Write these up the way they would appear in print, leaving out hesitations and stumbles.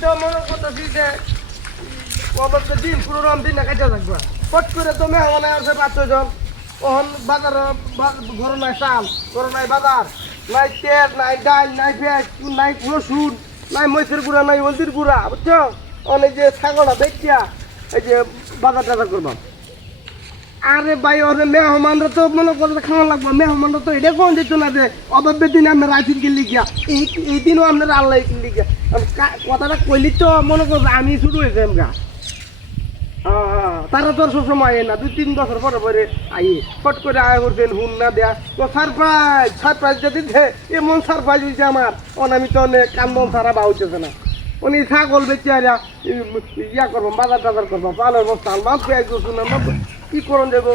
তো মনে করতেছি যে অবশ্য দিন পুরো দিন না কাজে থাকবো পট করে তো মেহমানে আছে 5-6 জন ওহন বাজার ঘর নাই চাল ঘর নাই বাজার নাই তেল নাই ডাল নাই পেঁয়াজ নাই রসুন নাই মরিচের গুঁড়া নাই হলদির গুঁড়া বুঝছো অনেক যে ছাগলটা দেখিয়া এই যে বাজার টাজার করবাম আরে ভাই ওরে মেহমানরা তো মনে করতে খাওয়া লাগবে মেহমানরা তো এটা কোন দিত না যে অভাবের দিনে আপনার রাইফিল কিনলি গিয়া এই দিনও আপনার আল্লাহ কিনলি গিয়া কথাটা কইলি তো মনে করবে আমি শুরু হয়েছে গা তারা তো সবসময় আয় না 2-3 বছর পরে পরে আই ফট করে আয় করছেন হুন না দেয়া তো সারপ্রাইজ যদি এমন সারপ্রাইজ হয়েছে আমার আমি তো অনেক কান্দন সারা বা হইতেছে না উনি ছাগল বেঁচে আর ইয়া করবো বাজার টাজার করবো পালের বস্তা মাছ পেঁয়াজ রসুন কি করুন যাবো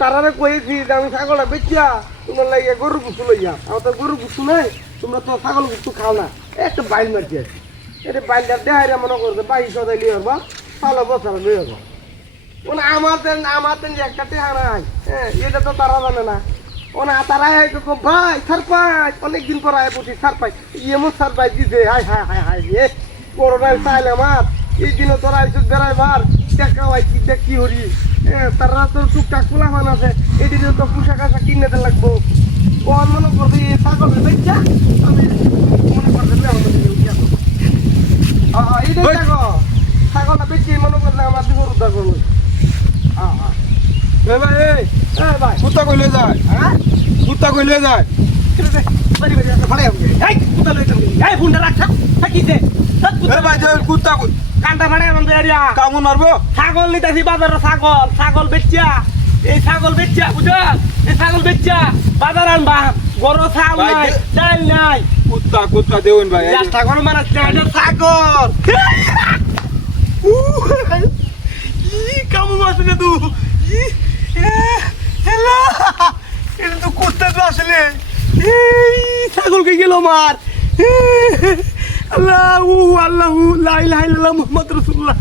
তারা কয়েছি যে আমি ছাগলটা বেচিয়া তোমার লাগে গরুর গুছু লইয়া আমার তো গরুর গুছু নাই তোমরা তো ছাগল গুছু খাও না একটা বাইল মারছি আছে এটা বাইলটা দেখাই মনে করছে বাইশ সদাই লিয়ে হবা পালো বছর লিয়ে হবো মানে আমার যে একটা টেহা নাই হ্যাঁ এটা তো তারা জানে না ওনা তারা ভাই সারপ্রাইজ অনেকদিন পর আয় বলছি সারপ্রাইজ এমন সারপ্রাইজ দিছে হাই হাই হাই হাই রে করোনায় চাইলে আমার এই দিনও তোরা আইসু বেড়াইবার টাকা আইছি কি হরি তারা তো টুকটাক খোলা মান আছে এদিকে তো পোশাক আশাক কিনে দিতে লাগবো কোন মনে করবি ছাগলের বেচা আমি মনে করতে এই দেখো ছাগলটা বেচি মনে করলে আমার দিবর উদ্ধার করবো ভাই কুত্তা কইলে যায় হ্যাঁ কুত্তা কইলে যায় কুত্তা কান্টা ভাড়া কামুন মারবো ছাগল নিতেছি বাজারে ছাগল বেচিয়া এই ছাগল বেচিয়া বুঝো এই ছাগল বেচিয়া বাজার আনবা গরু ছাগল নাই ডাল নাই কুত্তা দেউন ভাই ছাগল মানে ছাগল কামু আসলে তু হ্যালো এটা তো কুত্তা তো আসলে ছাগলকে গেল মার আল্লাহু আল্লাহু লা ইলাহা ইল্লাল্লাহ মুহাম্মদ রাসূলুল্লাহ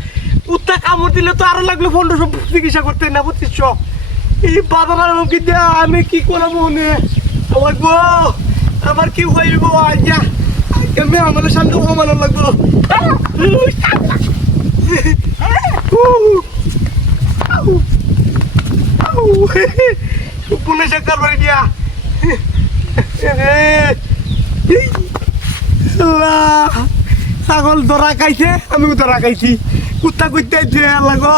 কুত্তা কামড় দিলে তো আরো লাগলো 1500 চিকিৎসা করতে না 2500 এই বাজার কি দেয়া আমি কি করব মনে আমার গো আমার কি হইব আজ্ঞা কেমনে আমার সামনে হমানো লাগলো পুলিশে কারবার গিয়া ছাগল ধরা খাইছে আমি ধরা খাইছি কুত্তা কুত্তা লাগো